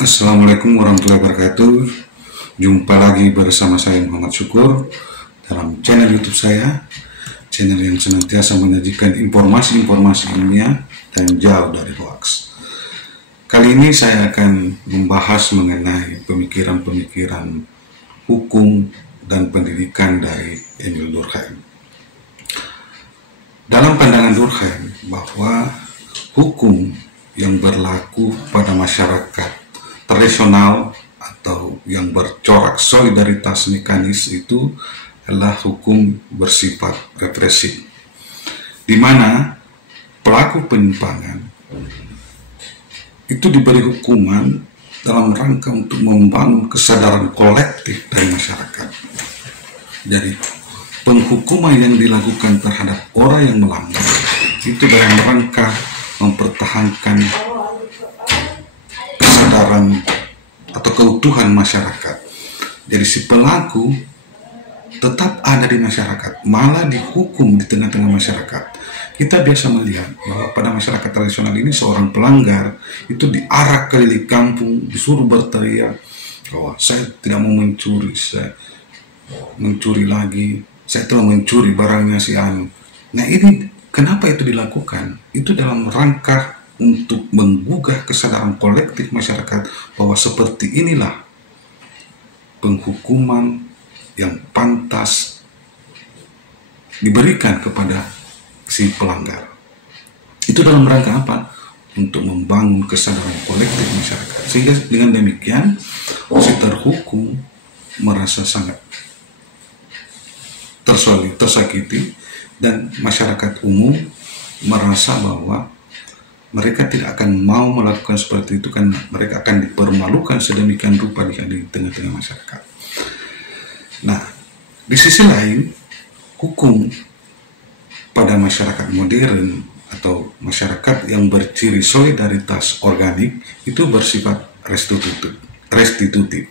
Assalamualaikum warahmatullahi wabarakatuh. Jumpa lagi bersama saya Muhammad Syukur dalam channel YouTube saya, channel yang senantiasa menyajikan informasi-informasi ilmiah dan jauh dari hoax. Kali ini saya akan membahas mengenai pemikiran-pemikiran hukum dan pendidikan dari Emil Durkheim. Dalam pandangan Durkheim bahwa hukum yang berlaku pada masyarakat tradisional atau yang bercorak solidaritas mekanis itu adalah hukum bersifat represif, di mana pelaku penyimpangan itu diberi hukuman dalam rangka untuk membangun kesadaran kolektif dari masyarakat. Jadi penghukuman yang dilakukan terhadap orang yang melanggar itu dalam rangka mempertahankan kesadaran atau keutuhan masyarakat. Jadi si pelaku tetap ada di masyarakat, malah dihukum di tengah-tengah masyarakat. Kita biasa melihat bahwa pada masyarakat tradisional ini seorang pelanggar itu diarak keliling kampung, disuruh berteriak bahwa saya tidak mau mencuri, saya mencuri lagi, saya telah mencuri barangnya si anu. Nah ini kenapa itu dilakukan? Itu dalam rangka untuk menggugah kesadaran kolektif masyarakat bahwa seperti inilah penghukuman yang pantas diberikan kepada si pelanggar. Itu dalam rangka apa? Untuk membangun kesadaran kolektif masyarakat. Sehingga dengan demikian si terhukum merasa sangat tersakiti dan masyarakat umum merasa bahwa mereka tidak akan mau melakukan seperti itu karena mereka akan dipermalukan sedemikian rupa di tengah-tengah masyarakat. Nah, di sisi lain, hukum pada masyarakat modern atau masyarakat yang berciri solidaritas organik itu bersifat restitutif.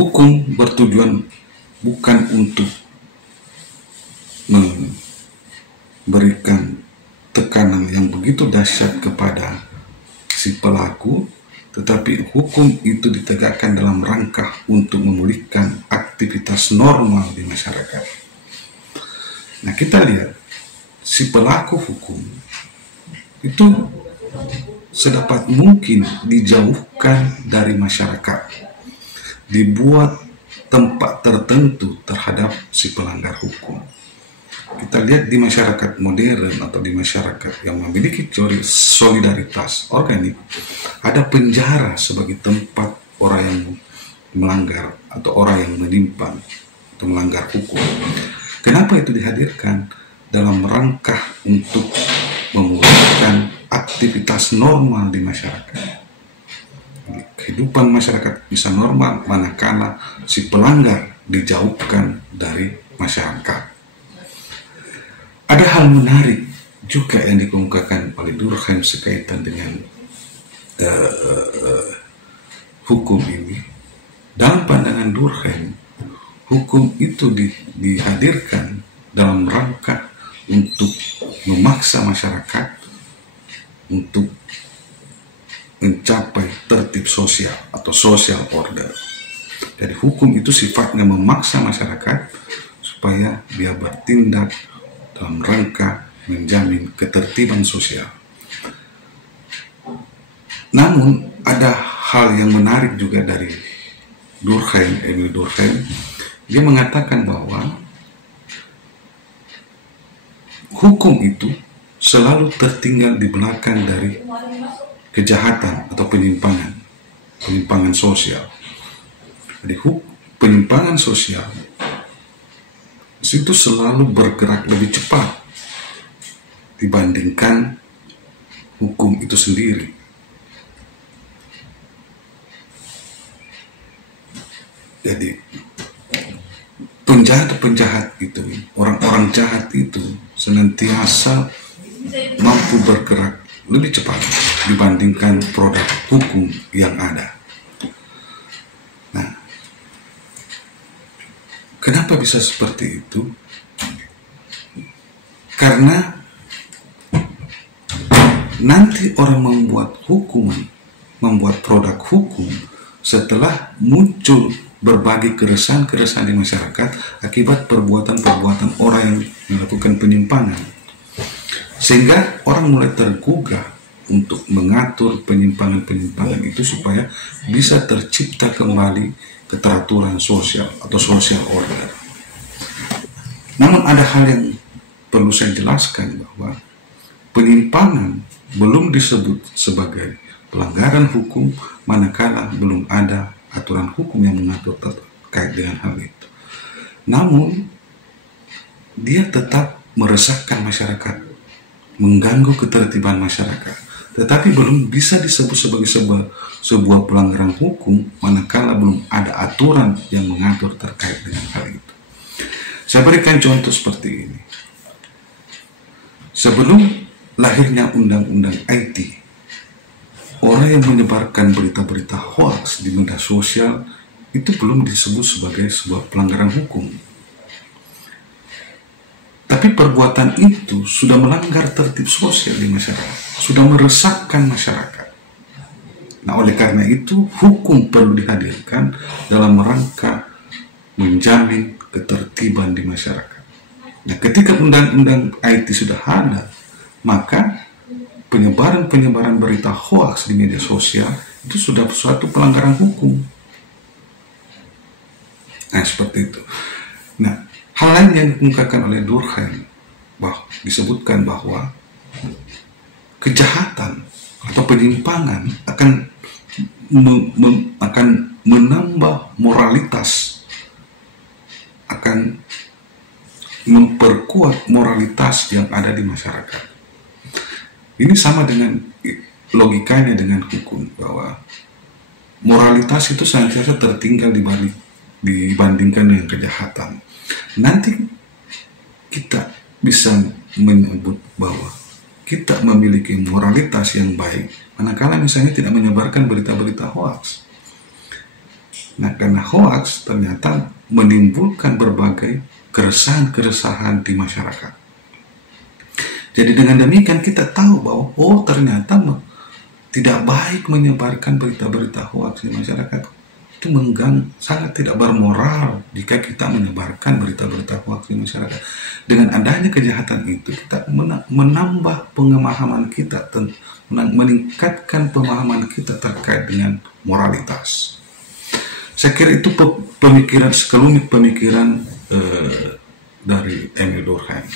Hukum bertujuan bukan untuk memberikan tekanan yang begitu dahsyat kepada si pelaku, tetapi hukum itu ditegakkan dalam rangka untuk memulihkan aktivitas normal di masyarakat. Nah, kita lihat si pelaku hukum itu sedapat mungkin dijauhkan dari masyarakat, dibuat tempat tertentu terhadap si pelanggar hukum. Kita lihat di masyarakat modern atau di masyarakat yang memiliki solidaritas organik, ada penjara sebagai tempat orang yang melanggar atau orang yang menyimpang atau melanggar hukum. Kenapa itu dihadirkan? Dalam rangka untuk memulihkan aktivitas normal di masyarakat. Kehidupan masyarakat bisa normal manakala si pelanggar dijauhkan dari masyarakat. Ada hal menarik juga yang dikemukakan oleh Durkheim sekaitan dengan hukum ini. Dalam pandangan Durkheim, hukum itu dihadirkan dalam rangka untuk memaksa masyarakat untuk mencapai tertib sosial atau social order. Jadi hukum itu sifatnya memaksa masyarakat supaya dia bertindak dalam rangka menjamin ketertiban sosial. Namun ada hal yang menarik juga dari Durkheim, Emil Durkheim. Dia mengatakan bahwa hukum itu selalu tertinggal di belakang dari kejahatan atau penyimpangan sosial. Jadi penyimpangan sosial itu selalu bergerak lebih cepat dibandingkan hukum itu sendiri. Jadi penjahat itu, orang-orang jahat itu senantiasa mampu bergerak lebih cepat dibandingkan produk hukum yang ada. Nah, kenapa bisa seperti itu? Karena nanti orang membuat hukuman membuat produk hukum setelah muncul berbagai keresahan-keresahan di masyarakat akibat perbuatan-perbuatan orang yang melakukan penyimpangan. Sehingga orang mulai tergugah untuk mengatur penyimpangan-penyimpangan itu supaya bisa tercipta kembali keteraturan sosial atau social order. Namun ada hal yang perlu saya jelaskan, bahwa penyimpangan belum disebut sebagai pelanggaran hukum manakala belum ada aturan hukum yang mengatur terkait dengan hal itu. Namun dia tetap meresahkan masyarakat, mengganggu ketertiban masyarakat, tetapi belum bisa disebut sebagai sebuah pelanggaran hukum manakala belum ada aturan yang mengatur terkait dengan hal itu. Saya berikan contoh seperti ini. Sebelum lahirnya undang-undang IT, orang yang menyebarkan berita-berita hoax di media sosial itu belum disebut sebagai sebuah pelanggaran hukum. Tapi perbuatan itu sudah melanggar tertib sosial di masyarakat, sudah meresahkan masyarakat. Nah, oleh karena itu hukum perlu dihadirkan dalam rangka menjamin ketertiban di masyarakat. Nah, ketika undang-undang IT sudah ada, maka penyebaran berita hoax di media sosial itu sudah suatu pelanggaran hukum. Nah, seperti itu. Nah, hal lain yang dikemukakan oleh Durkheim disebutkan bahwa kejahatan atau penyimpangan akan menambah moralitas, akan memperkuat moralitas yang ada di masyarakat. Ini sama dengan logikanya dengan hukum, bahwa moralitas itu senantiasa tertinggal dibandingkan dengan kejahatan. Nanti kita bisa menyebut bahwa kita memiliki moralitas yang baik manakala misalnya tidak menyebarkan berita-berita hoax. Nah, karena hoax ternyata menimbulkan berbagai keresahan-keresahan di masyarakat. Jadi dengan demikian kita tahu bahwa ternyata tidak baik menyebarkan berita-berita hoax di masyarakat. Itu sangat tidak bermoral jika kita menyebarkan berita-berita hoax di masyarakat. Dengan adanya kejahatan itu, kita menambah pemahaman kita, meningkatkan pemahaman kita terkait dengan moralitas. Saya kira itu sekelumit pemikiran dari Emil Durkheim.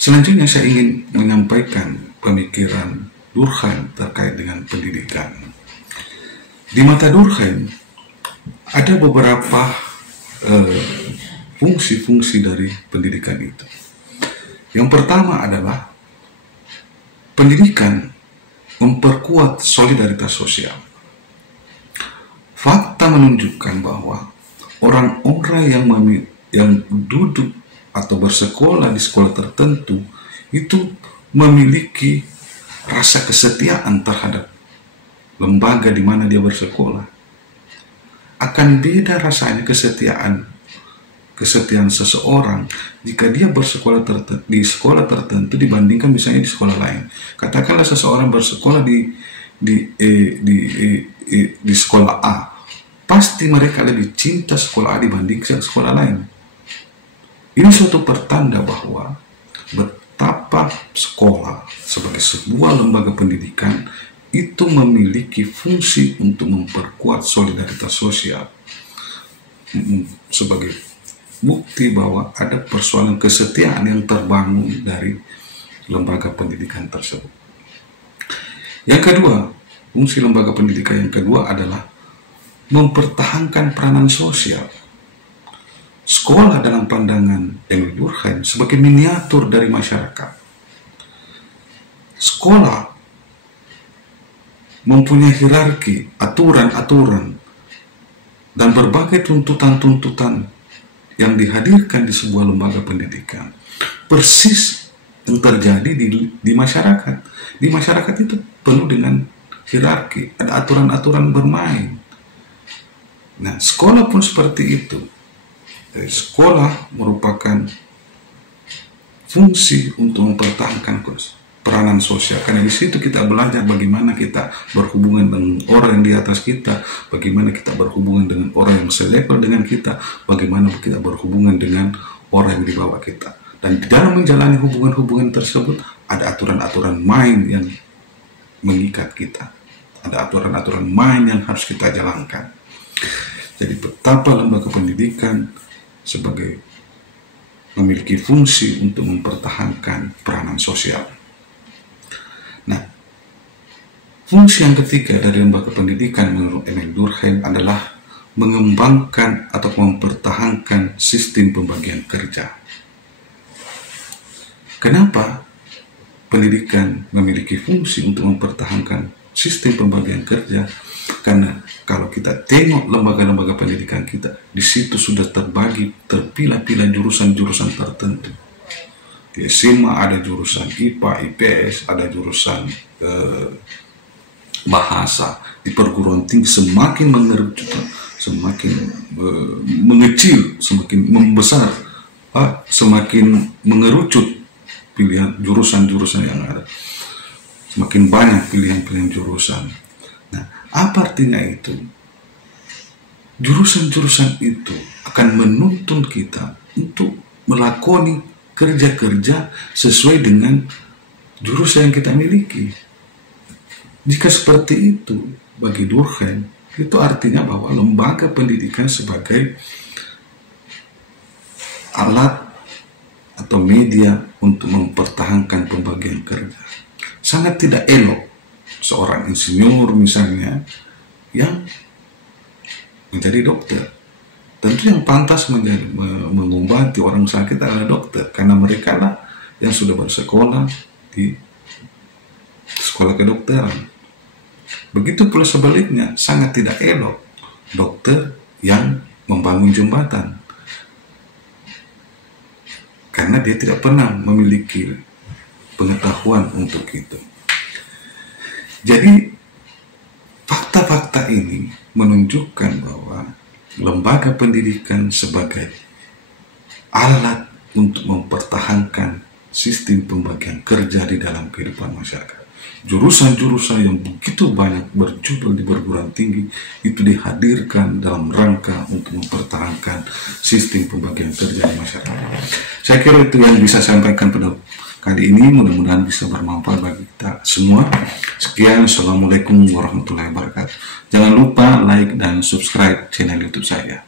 Selanjutnya saya ingin menyampaikan pemikiran Durkheim terkait dengan pendidikan. Di mata Durkheim ada beberapa fungsi-fungsi dari pendidikan itu. Yang pertama adalah pendidikan memperkuat solidaritas sosial. Fakta menunjukkan bahwa orang-orang yang duduk atau bersekolah di sekolah tertentu itu memiliki rasa kesetiaan terhadap lembaga di mana dia bersekolah. Akan beda rasanya kesetiaan seseorang jika dia bersekolah di sekolah tertentu dibandingkan misalnya di sekolah lain. Katakanlah seseorang bersekolah di sekolah A, pasti mereka lebih cinta sekolah A dibandingkan sekolah lain. Ini suatu pertanda bahwa betapa sekolah sebagai sebuah lembaga pendidikan itu memiliki fungsi untuk memperkuat solidaritas sosial, sebagai bukti bahwa ada persoalan kesetiaan yang terbangun dari lembaga pendidikan tersebut. Yang kedua, fungsi lembaga pendidikan yang kedua adalah mempertahankan peranan sosial. Sekolah dalam pandangan Emil Durkheim sebagai miniatur dari masyarakat. Sekolah mempunyai hierarki, aturan-aturan, dan berbagai tuntutan-tuntutan yang dihadirkan di sebuah lembaga pendidikan. Persis yang terjadi di masyarakat. Di masyarakat itu penuh dengan hierarki, ada aturan-aturan bermain. Nah, sekolah pun seperti itu. Sekolah merupakan fungsi untuk mempertahankan peranan sosial, karena di situ kita belajar bagaimana kita berhubungan dengan orang yang di atas kita, bagaimana kita berhubungan dengan orang yang selevel dengan kita, bagaimana kita berhubungan dengan orang yang di bawah kita. Dan di dalam menjalani hubungan-hubungan tersebut ada aturan-aturan main yang mengikat kita, ada aturan-aturan main yang harus kita jalankan. Jadi betapa lembaga pendidikan sebagai memiliki fungsi untuk mempertahankan peranan sosial. Nah, fungsi yang ketiga dari lembaga pendidikan menurut Emil Durkheim adalah mengembangkan atau mempertahankan sistem pembagian kerja. Kenapa pendidikan memiliki fungsi untuk mempertahankan sistem pembagian kerja? Karena kalau kita tengok lembaga-lembaga pendidikan kita, di situ sudah terbagi, terpilah-pilah jurusan-jurusan tertentu. Di SMA ada jurusan IPA, IPS, ada jurusan bahasa. Di perguruan tinggi semakin mengerucut, semakin mengecil, semakin membesar, semakin mengerucut pilihan jurusan-jurusan yang ada. Semakin banyak pilihan-pilihan jurusan. Nah, apa artinya itu? Jurusan-jurusan itu akan menuntun kita untuk melakoni kerja-kerja sesuai dengan jurusan yang kita miliki. Jika seperti itu, bagi Durkheim, itu artinya bahwa lembaga pendidikan sebagai alat atau media untuk mempertahankan pembagian kerja. Sangat tidak elok seorang insinyur misalnya yang menjadi dokter. Tentu yang pantas mengobati orang sakit adalah dokter, karena mereka lah yang sudah bersekolah di sekolah kedokteran. Begitu pula sebaliknya, sangat tidak elok dokter yang membangun jembatan, karena dia tidak pernah memiliki pengetahuan untuk itu. Jadi fakta-fakta ini menunjukkan bahwa lembaga pendidikan sebagai alat untuk mempertahankan sistem pembagian kerja di dalam kehidupan masyarakat. Jurusan-jurusan yang begitu banyak berjubel di perguruan tinggi itu dihadirkan dalam rangka untuk mempertahankan sistem pembagian kerja di masyarakat. Saya kira itu yang bisa saya sampaikan pada kali ini, mudah-mudahan bisa bermanfaat bagi kita semua. Sekian, Assalamualaikum warahmatullahi wabarakatuh. Jangan lupa like dan subscribe channel YouTube saya.